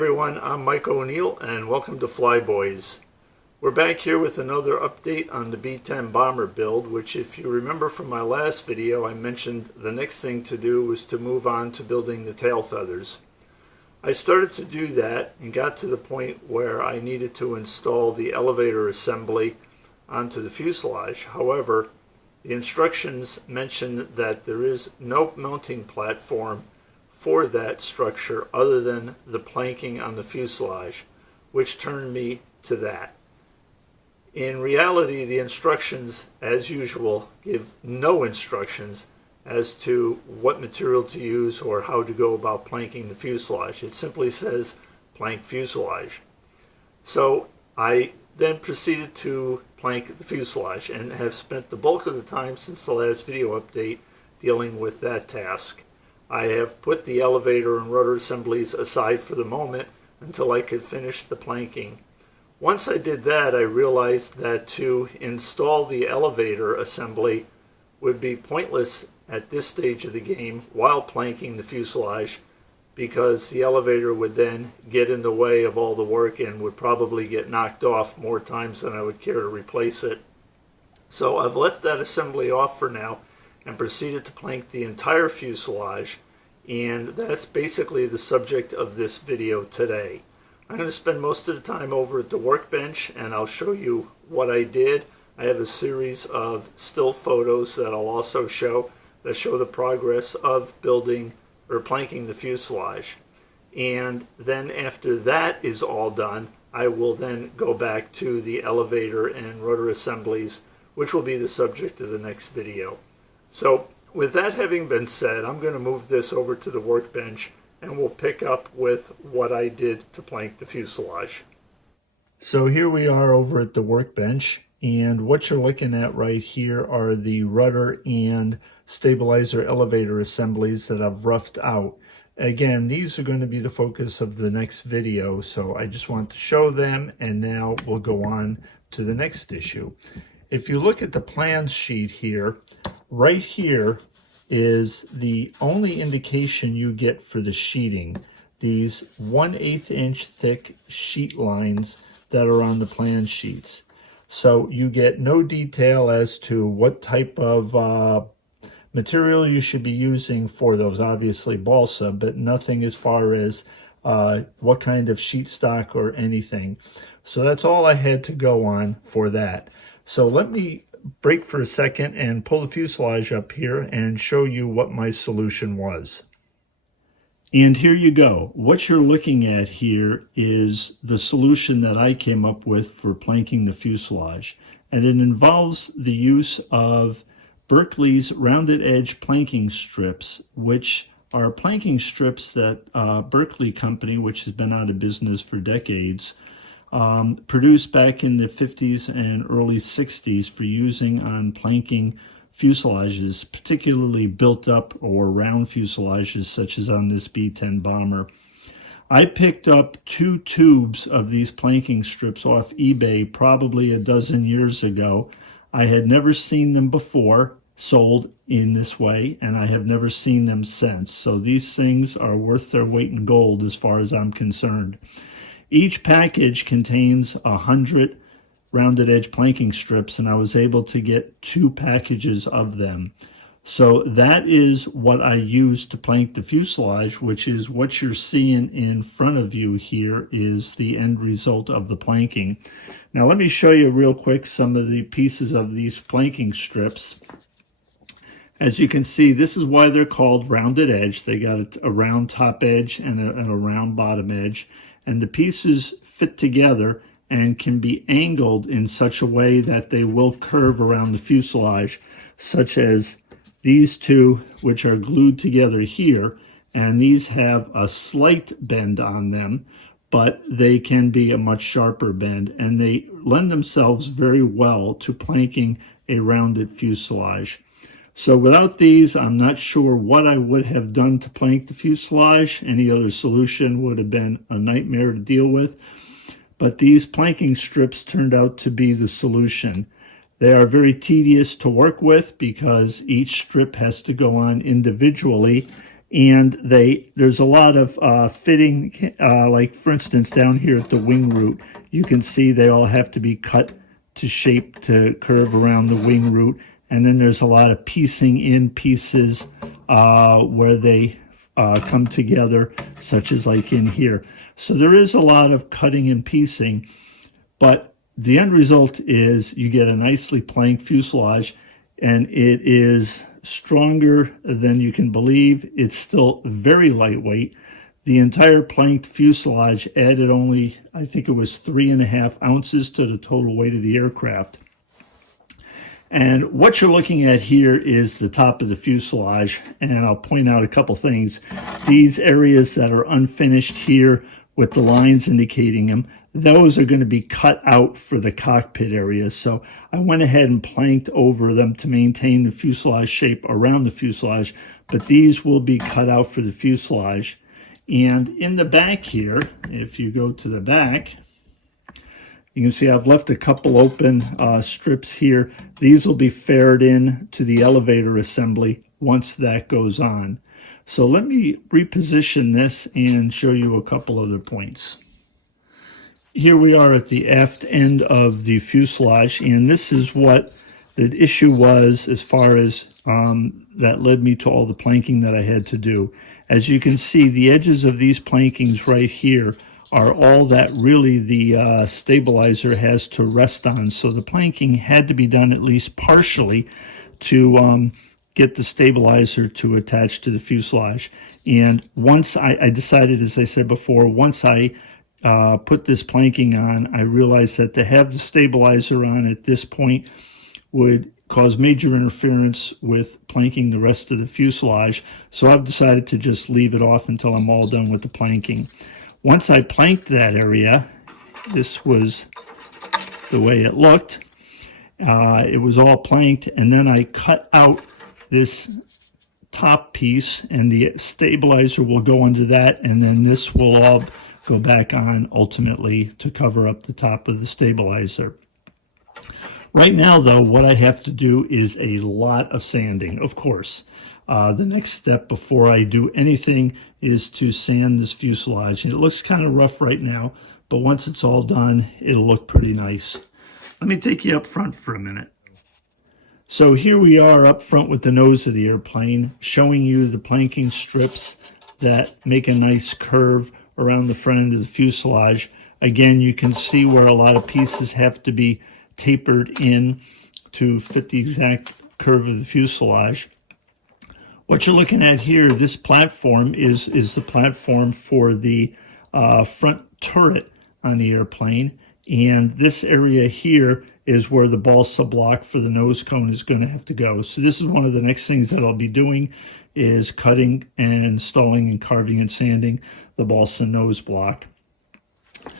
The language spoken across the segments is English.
everyone, I'm Mike O'Neill and welcome to Flyboys. We're back here with another update on the B-10 bomber build, which if you remember from my last video, I mentioned the next thing to do was to move on to building the tail feathers. I started to do that and got to the point where I needed to install the elevator assembly onto the fuselage. However, the instructions mention that there is no mounting platform for that structure other than the planking on the fuselage, which turned me to that. In reality, the instructions, as usual, give no instructions as to what material to use or how to go about planking the fuselage. It simply says plank fuselage. So I then proceeded to plank the fuselage and have spent the bulk of the time since the last video update dealing with that task. I have put the elevator and rudder assemblies aside for the moment until I could finish the planking. Once I did that, I realized that to install the elevator assembly would be pointless at this stage of the game while planking the fuselage, because the elevator would then get in the way of all the work and would probably get knocked off more times than I would care to replace it. So I've left that assembly off for now and proceeded to plank the entire fuselage, and that's basically the subject of this video today. I'm going to spend most of the time over at the workbench and I'll show you what I did. I have a series of still photos that I'll also show that show the progress of building or planking the fuselage. And then after that is all done, I will then go back to the elevator and rudder assemblies, which will be the subject of the next video. So with that having been said, I'm going to move this over to the workbench and we'll pick up with what I did to plank the fuselage. So here we are over at the workbench, and what you're looking at right here are the rudder and stabilizer elevator assemblies that I've roughed out. Again, these are going to be the focus of the next video, so I just want to show them, and now we'll go on to the next issue. If you look at the plans sheet here, right here is the only indication you get for the sheeting. These 1/8 inch thick sheet lines that are on the plan sheets. So you get no detail as to what type of material you should be using for those. Obviously balsa, but nothing as far as what kind of sheet stock or anything. So that's all I had to go on for that. So let me break for a second and pull the fuselage up here and show you what my solution was. And here you go. What you're looking at here is the solution that I came up with for planking the fuselage. And it involves the use of Berkeley's rounded edge planking strips, which are planking strips that Berkeley company, which has been out of business for decades, produced back in the 50s and early 60s for using on planking fuselages, particularly built up or round fuselages such as on this B-10 bomber. I picked up 2 tubes of these planking strips off eBay probably a dozen years ago. I had never seen them before sold in this way, and I have never seen them since. So these things are worth their weight in gold as far as I'm concerned. Each package contains 100 rounded edge planking strips, and I was able to get 2 packages of them. So that is what I used to plank the fuselage, which is what you're seeing in front of you here is the end result of the planking. Now let me show you real quick some of the pieces of these planking strips. As you can see, this is why they're called rounded edge. They got a round top edge and a round bottom edge. And the pieces fit together and can be angled in such a way that they will curve around the fuselage, such as these two, which are glued together here, and these have a slight bend on them, but they can be a much sharper bend, and they lend themselves very well to planking a rounded fuselage. So without these, I'm not sure what I would have done to plank the fuselage. Any other solution would have been a nightmare to deal with. But these planking strips turned out to be the solution. They are very tedious to work with because each strip has to go on individually, And there's a lot of fitting, like for instance down here at the wing root, you can see they all have to be cut to shape to curve around the wing root. And then there's a lot of piecing in pieces where they come together, such as like in here. So there is a lot of cutting and piecing, but the end result is you get a nicely planked fuselage, and it is stronger than you can believe. It's still very lightweight. The entire planked fuselage added only, I think it was 3.5 ounces to the total weight of the aircraft. And what you're looking at here is the top of the fuselage, and I'll point out a couple things. These areas that are unfinished here with the lines indicating them, those are going to be cut out for the cockpit area. So I went ahead and planked over them to maintain the fuselage shape around the fuselage, but these will be cut out for the fuselage. And in the back here, if you go to the back, you can see I've left a couple open strips here. These will be faired in to the elevator assembly once that goes on. So let me reposition this and show you a couple other points. Here we are at the aft end of the fuselage, and this is what the issue was as far as that led me to all the planking that I had to do. As you can see, the edges of these plankings right here are all that really the stabilizer has to rest on. So the planking had to be done at least partially to get the stabilizer to attach to the fuselage. And once I decided, as I said before, once I put this planking on, I realized that to have the stabilizer on at this point would cause major interference with planking the rest of the fuselage. So I've decided to just leave it off until I'm all done with the planking. Once I planked that area, this was the way it looked. It was all planked, and then I cut out this top piece, and the stabilizer will go under that, and then this will all go back on ultimately to cover up the top of the stabilizer. Right now, though, what I have to do is a lot of sanding, of course. The next step before I do anything is to sand this fuselage. And it looks kind of rough right now, but once it's all done, it'll look pretty nice. Let me take you up front for a minute. So here we are up front with the nose of the airplane, showing you the planking strips that make a nice curve around the front end of the fuselage. Again, you can see where a lot of pieces have to be tapered in to fit the exact curve of the fuselage. What you're looking at here, this platform is the platform for the front turret on the airplane. And this area here is where the balsa block for the nose cone is going to have to go. So this is one of the next things that I'll be doing, is cutting and installing and carving and sanding the balsa nose block.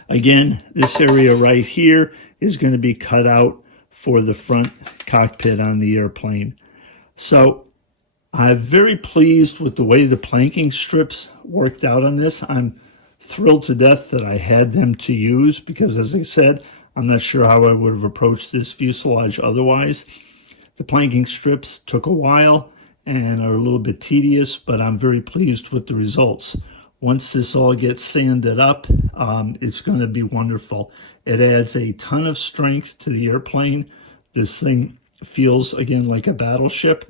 Again, this area right here is going to be cut out for the front cockpit on the airplane. So I'm very pleased with the way the planking strips worked out on this. I'm thrilled to death that I had them to use because, as I said, I'm not sure how I would have approached this fuselage otherwise. The planking strips took a while and are a little bit tedious, but I'm very pleased with the results. Once this all gets sanded up, it's going to be wonderful. It adds a ton of strength to the airplane. This thing feels, again, like a battleship.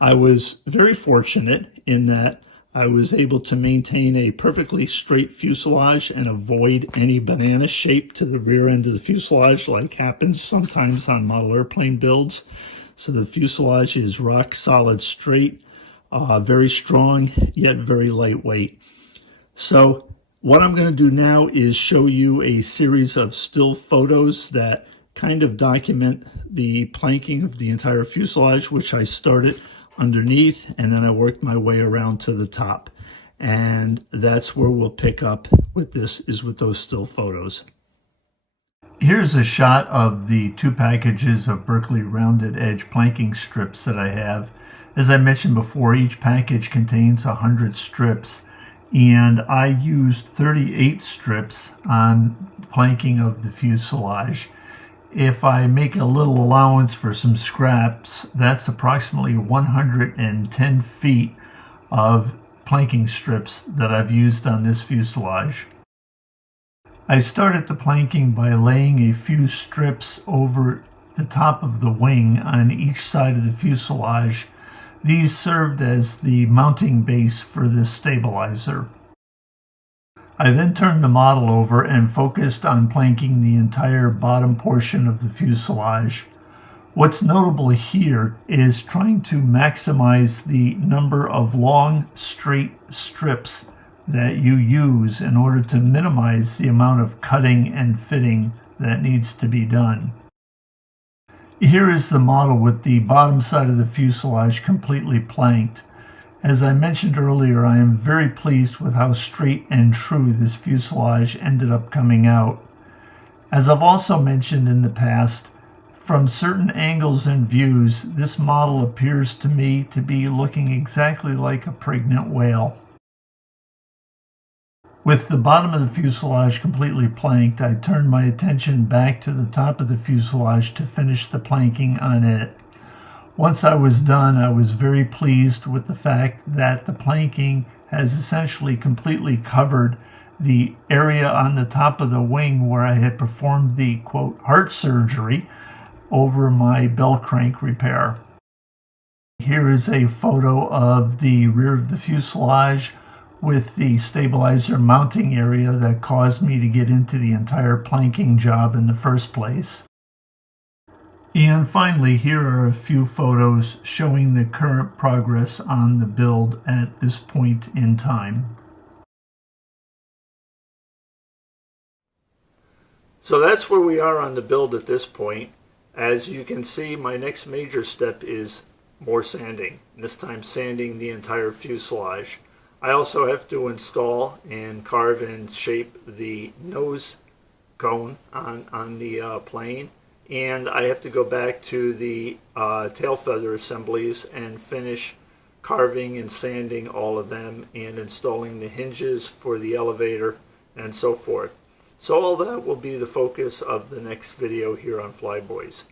I was very fortunate in that I was able to maintain a perfectly straight fuselage and avoid any banana shape to the rear end of the fuselage like happens sometimes on model airplane builds. So the fuselage is rock solid straight, very strong, yet very lightweight. So what I'm going to do now is show you a series of still photos that kind of document the planking of the entire fuselage, which I started underneath, and then I worked my way around to the top. And that's where we'll pick up with this, is with those still photos. Here's a shot of the 2 packages of Berkeley rounded edge planking strips that I have. As I mentioned before, each package contains 100 strips, and I used 38 strips on planking of the fuselage. If I make a little allowance for some scraps, that's approximately 110 feet of planking strips that I've used on this fuselage. I started the planking by laying a few strips over the top of the wing on each side of the fuselage. These served as the mounting base for the stabilizer. I then turned the model over and focused on planking the entire bottom portion of the fuselage. What's notable here is trying to maximize the number of long, straight strips that you use in order to minimize the amount of cutting and fitting that needs to be done. Here is the model with the bottom side of the fuselage completely planked. As I mentioned earlier, I am very pleased with how straight and true this fuselage ended up coming out. As I've also mentioned in the past, from certain angles and views, this model appears to me to be looking exactly like a pregnant whale. With the bottom of the fuselage completely planked, I turned my attention back to the top of the fuselage to finish the planking on it. Once I was done, I was very pleased with the fact that the planking has essentially completely covered the area on the top of the wing where I had performed the, quote, heart surgery over my bell crank repair. Here is a photo of the rear of the fuselage with the stabilizer mounting area that caused me to get into the entire planking job in the first place. And finally, here are a few photos showing the current progress on the build at this point in time. So that's where we are on the build at this point. As you can see, my next major step is more sanding, this time sanding the entire fuselage. I also have to install and carve and shape the nose cone on the plane, and I have to go back to the tail feather assemblies and finish carving and sanding all of them and installing the hinges for the elevator and so forth. So all that will be the focus of the next video here on Flyboys.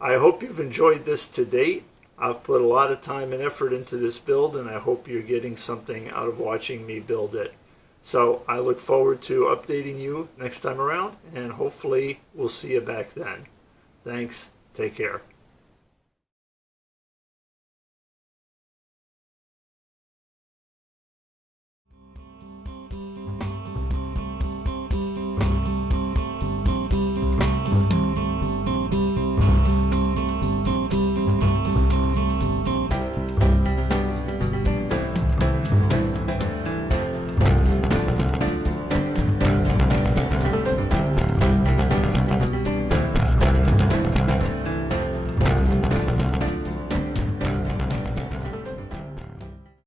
I hope you've enjoyed this to date. I've put a lot of time and effort into this build, and I hope you're getting something out of watching me build it. So I look forward to updating you next time around, and hopefully we'll see you back then. Thanks. Take care.